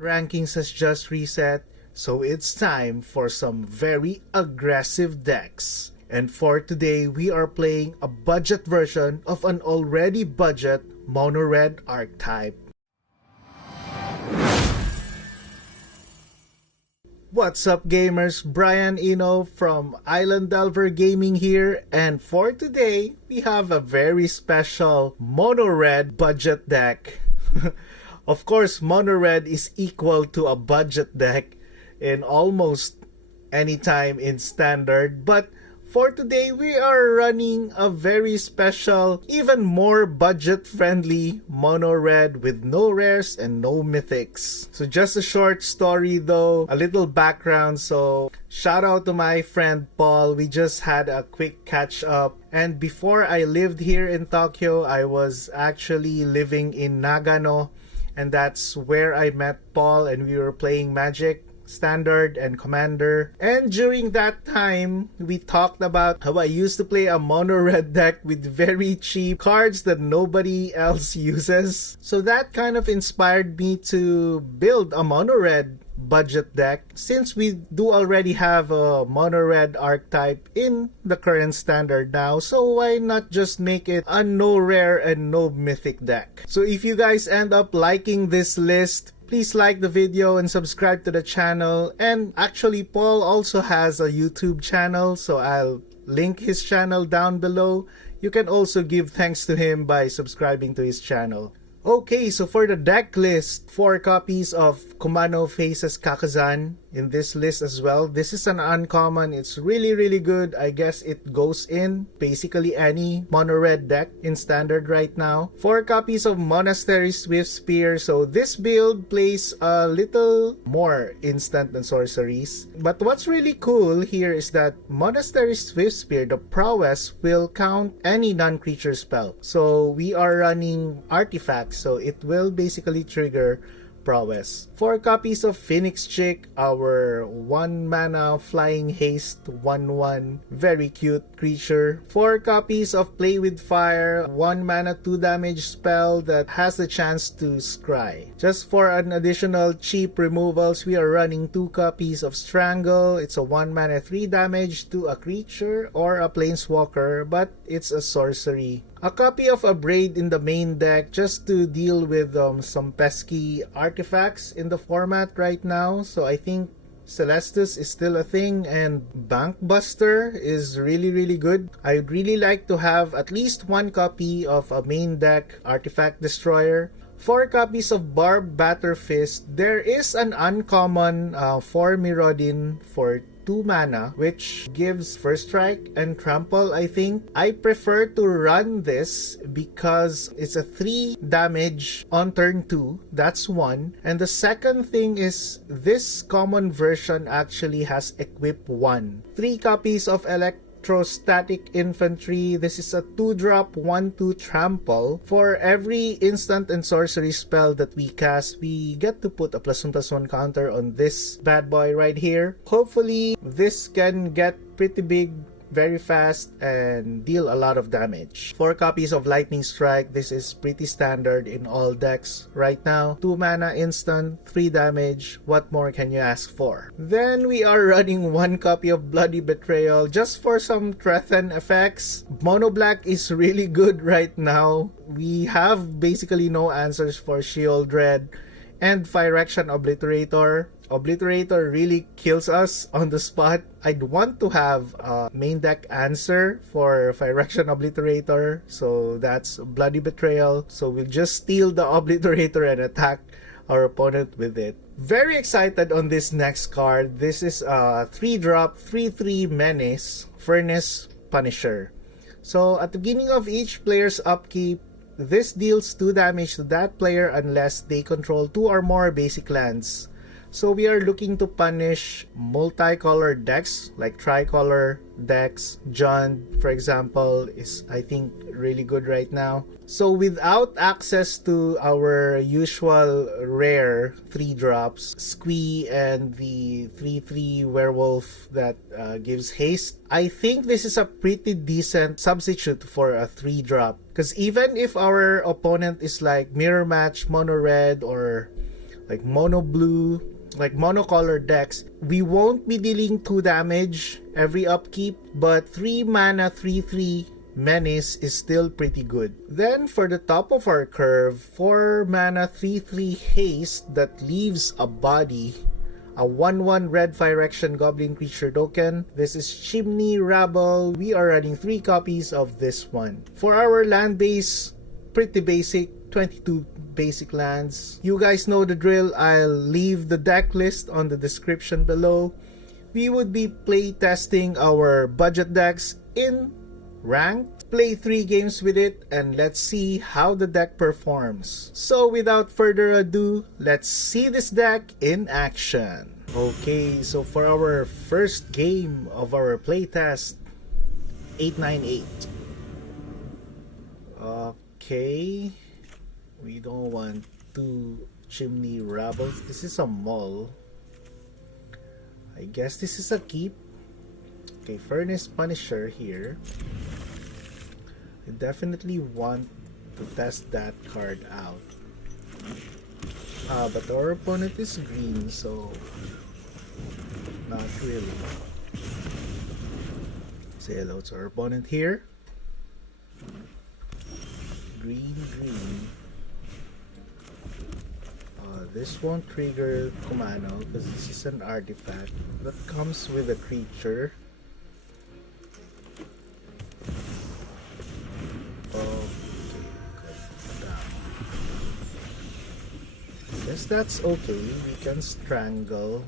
Rankings has just reset, so it's time for some very aggressive decks. And for today, we are playing a budget version of an already budget mono red archetype. What's up gamers, Brian Eno from Island Delver Gaming here, and for today, we have a very special mono red budget deck. Of course, mono red is equal to a budget deck in almost any time in standard, but for today we are running a very special, even more budget friendly mono red with no rares and no mythics. So just a short story though, a little background. So shout out to my friend Paul. We just had a quick catch up, and before I lived here in Tokyo, I was actually living in Nagano. And that's where I met Paul, and we were playing Magic, Standard, and Commander. And during that time, we talked about how I used to play a mono red deck with very cheap cards that nobody else uses. So that kind of inspired me to build a mono red budget deck, since we do already have a mono red archetype in the current standard now, so why not just make it a no rare and no mythic deck. So if you guys end up liking this list, please like the video and subscribe to the channel. And actually Paul also has a YouTube channel, so I'll link his channel down below. You can also give thanks to him by subscribing to his channel. Okay, so for the deck list, 4 copies of Kumano Faces Kakazan in this list as well. This is an uncommon. It's really good. I guess it goes in basically any mono red deck in standard right now. 4 copies of Monastery Swift Spear. So this build plays a little more instant than sorceries. But what's really cool here is that Monastery Swift Spear, the prowess, will count any non-creature spell. So we are running artifacts, so it will basically trigger prowess. 4 copies of Phoenix Chick, our 1 mana flying haste 1/1 very cute creature. 4 copies of Play with Fire, 1 mana 2 damage spell that has the chance to scry. Just for an additional cheap removals, we are running 2 copies of Strangle. It's a 1 mana 3 damage to a creature or a planeswalker, but it's a sorcery. A copy of Abrade in the main deck just to deal with some pesky artifacts in the format right now. So I think Celestus is still a thing, and Bankbuster is really good. I'd really like to have at least 1 copy of a main deck Artifact Destroyer. 4 copies of Barb Batterfist. There is an uncommon for Mirrodin for 2 mana, which gives First Strike and Trample, I think. I prefer to run this because it's a 3 damage on turn 2. That's 1. And the second thing is this common version actually has Equip 1. 3 copies of Electrostatic Infantry. This is a 2-drop 1/2 trample. For every instant and sorcery spell that we cast, we get to put a +1/+1 counter on this bad boy right here. Hopefully this can get pretty big very fast and deal a lot of damage. 4 copies of Lightning Strike. This is pretty standard in all decks right now. 2 mana instant, 3 damage. What more can you ask for? Then we are running 1 copy of Bloody Betrayal just for some Trethen effects. Mono Black is really good right now. We have basically no answers for Sheoldred and Phyrexia Obliterator. Obliterator really kills us on the spot. I'd want to have a main deck answer for Phyrexia Obliterator, so that's Bloody Betrayal. So we'll just steal the Obliterator and attack our opponent with it. Very excited on this next card. This is a 3-drop 3/3 Menace, Furnace Punisher. So at the beginning of each player's upkeep, this deals 2 damage to that player unless they control 2 or more basic lands. So we are looking to punish multicolored decks like tricolor decks. John, for example, is I think really good right now. So without access to our usual rare 3-drops, Squee and the 3/3 werewolf that gives haste, I think this is a pretty decent substitute for a 3-drop. Because even if our opponent is like mirror match mono red or like mono blue, like monocolor decks, we won't be dealing 2 damage every upkeep, but 3 mana 3/3 menace is still pretty good. Then for the top of our curve, 4 mana 3/3 haste that leaves a body, a 1/1 red Phyrexian goblin creature token. This is Chimney Rabble. We are running 3 copies of this one. For our land base, pretty basic, 22 basic lands. You guys know the drill. I'll leave the deck list on the description below. We would be play testing our budget decks in ranked. Play 3 games with it and let's see how the deck performs. So without further ado, let's see this deck in action. Okay, so for our first game of our playtest, 898. Okay, we don't want 2 Chimney Rabbles. This is a mall. I guess this is a keep. Okay, Furnace Punisher here. I definitely want to test that card out. But our opponent is green, so not really. Say hello to our opponent here. Green. This won't trigger Kumano because this is an artifact that comes with a creature. Guess that's okay. We can strangle.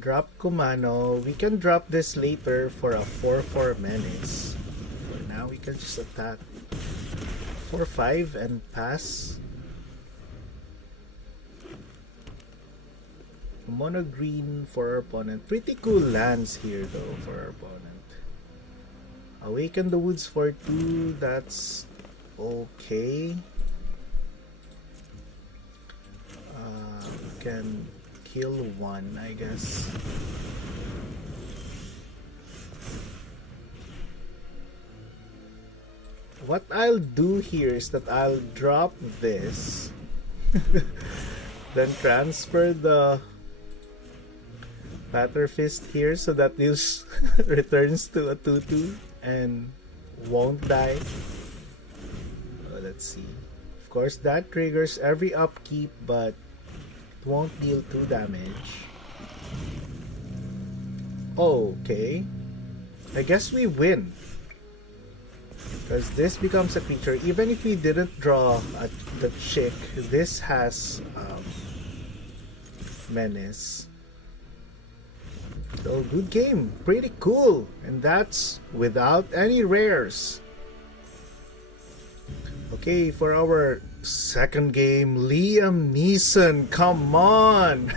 Drop Kumano. We can drop this later for a 4/4 menace. For now, we can just attack 4/5 and pass. Mono green for our opponent. Pretty cool lands here though for our opponent. Awaken the Woods for 2. That's okay. We can kill 1, I guess. What I'll do here is that I'll drop this, then transfer the Batter Fist here so that this returns to a 2/2 and won't die. Let's see. Of course, that triggers every upkeep, but it won't deal 2 damage. Okay. I guess we win. Because this becomes a creature. Even if we didn't draw the chick, this has menace. So good game. Pretty cool. And that's without any rares. Okay, for our second game, Liam Neeson. Come on!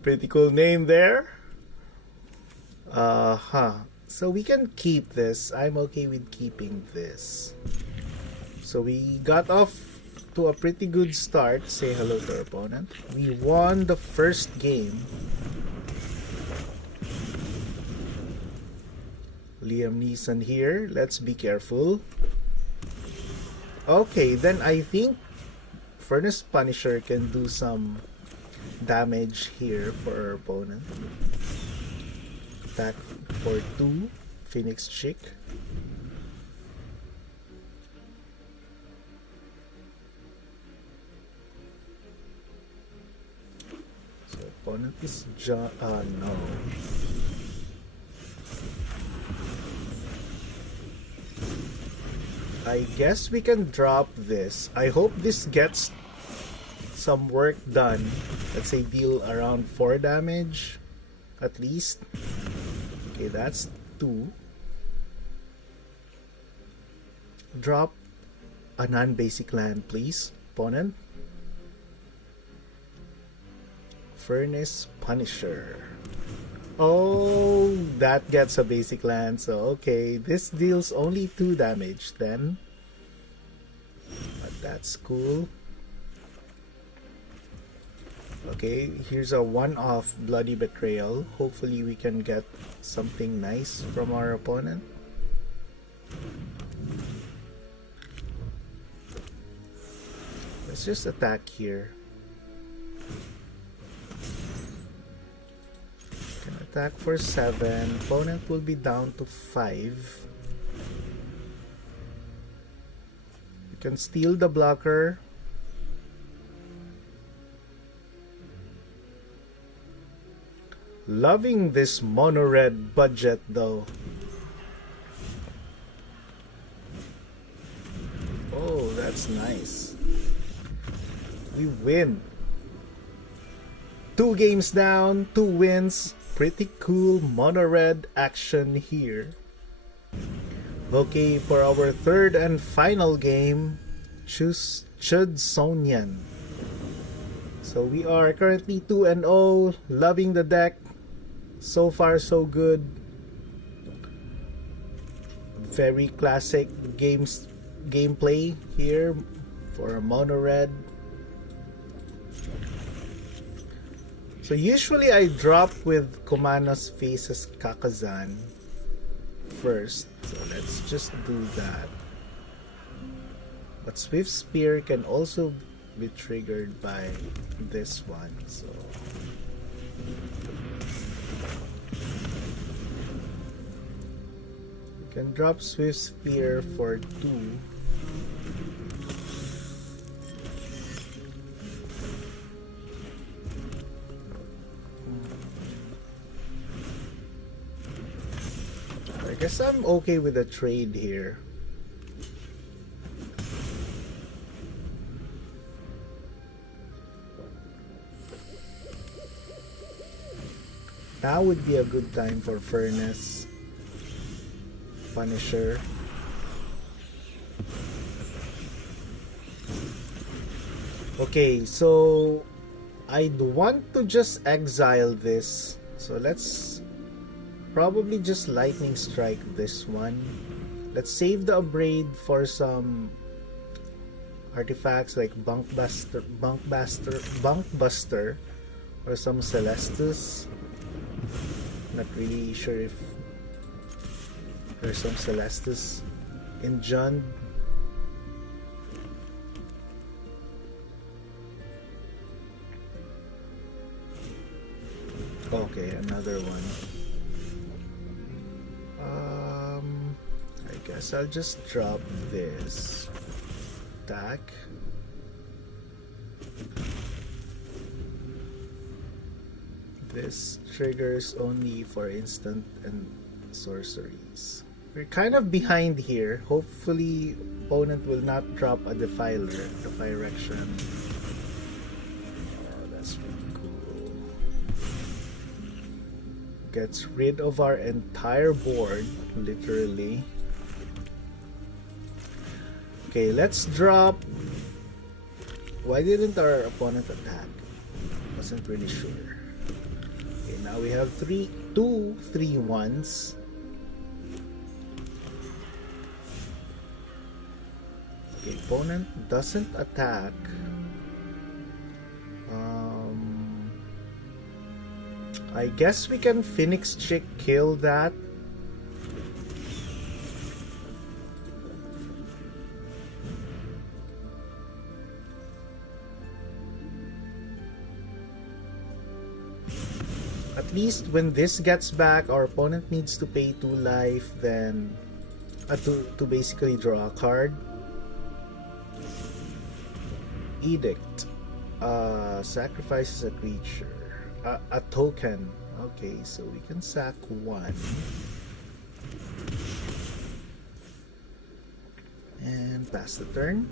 Pretty cool name there. So we can keep this. I'm okay with keeping this. So we got off to a pretty good start. Say hello to our opponent. We won the first game. Liam Neeson here. Let's be careful. Okay, then I think Furnace Punisher can do some damage here for our opponent. Attack for 2, Phoenix Chick. So opponent is no. I guess we can drop this. I hope this gets some work done. Let's say deal around 4 damage at least. Okay, that's 2. Drop a non-basic land, please, opponent. Furnace Punisher. Oh, that gets a basic land, so okay. This deals only 2 damage then. But that's cool. Okay, here's a one-off Bloody Betrayal. Hopefully we can get something nice from our opponent. Let's just attack here. Can attack for 7. Opponent will be down to 5. We can steal the blocker. Loving this mono red budget though. Oh, that's nice. We win. 2 games down, 2 wins. Pretty cool mono red action here. Okay, for our third and final game, choose Chud Sonyan. So we are currently 2-0, loving the deck. So far so good. Very classic gameplay here for a mono red. So usually I drop with Kumano's Faces Kakazan first. So let's just do that. But Swift Spear can also be triggered by this one. So we can drop Swift Spear for 2. I guess I'm okay with a trade here. Now would be a good time for Furnace, Punisher. Okay, so I'd want to just exile this. So let's probably just lightning strike this one. Let's save the Abrade for some artifacts like Bunkbuster, or some Celestus. Not really sure if there's some Celestus in Jund. Okay, another one. I guess I'll just drop this. Attack. This triggers only for instant and sorceries. We're kind of behind here. Hopefully, opponent will not drop a Defiler, the Phyrexia. Oh, that's really cool. Gets rid of our entire board, literally. Okay, let's drop. Why didn't our opponent attack? Wasn't really sure. Okay, now we have 2 3/1s. Okay, opponent doesn't attack. I guess we can Phoenix Chick kill that. At least when this gets back, our opponent needs to pay 2 life, then to basically draw a card. Edict. Sacrifices a creature. A token. Okay, so we can sack 1. And pass the turn.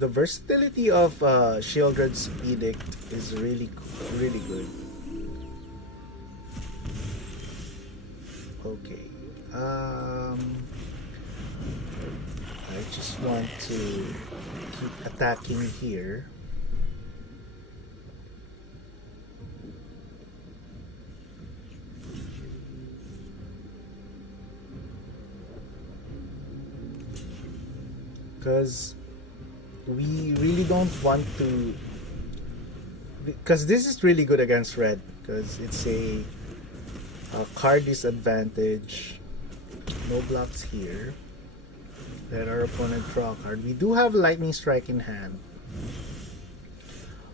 The versatility of Sheoldred's Edict is really good. Okay. I just want to keep attacking here. Because we really don't want to, because this is really good against red, because it's a card disadvantage. No blocks here. Let our opponent draw a card. We do have Lightning Strike in hand.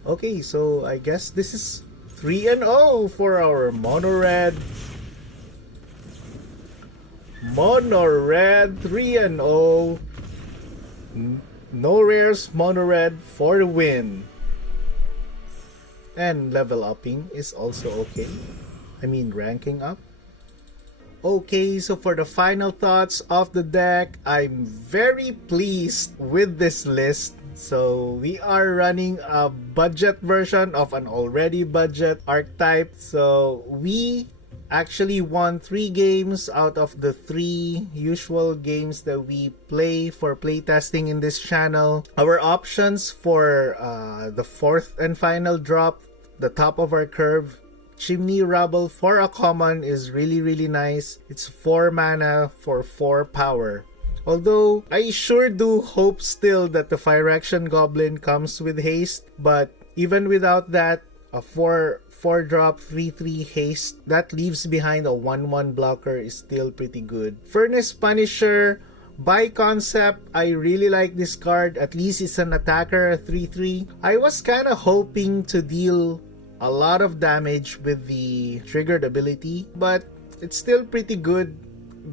Okay, so I guess this is 3-0 for our Mono Red. Mono Red 3-0. No rares, Mono Red for the win. And level upping is also okay. I mean ranking up. Okay, so for the final thoughts of the deck, I'm very pleased with this list. So we are running a budget version of an already budget archetype. So we actually won 3 games out of the 3 usual games that we play for playtesting in this channel. Our options for the 4th and final drop, the top of our curve, Chimney Rubble for a common is really nice. It's 4 mana for 4 power. Although I sure do hope still that the Phyrexian Goblin comes with haste, but even without that, a 4-drop 3/3 haste that leaves behind a 1/1 blocker is still pretty good. Furnace Punisher, by concept, I really like this card. At least it's an attacker, a 3/3. I was kind of hoping to deal a lot of damage with the triggered ability, but it's still pretty good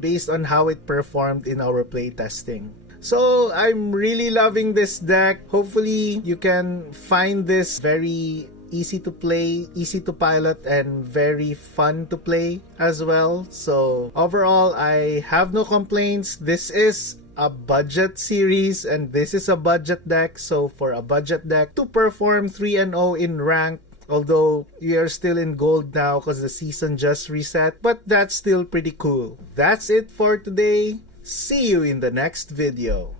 based on how it performed in our playtesting. So I'm really loving this deck. Hopefully you can find this very easy to play, easy to pilot, and very fun to play as well. So overall, I have no complaints. This is a budget series and this is a budget deck. So for a budget deck to perform 3-0 in rank, although we are still in gold now because the season just reset, but that's still pretty cool. That's it for today. See you in the next video.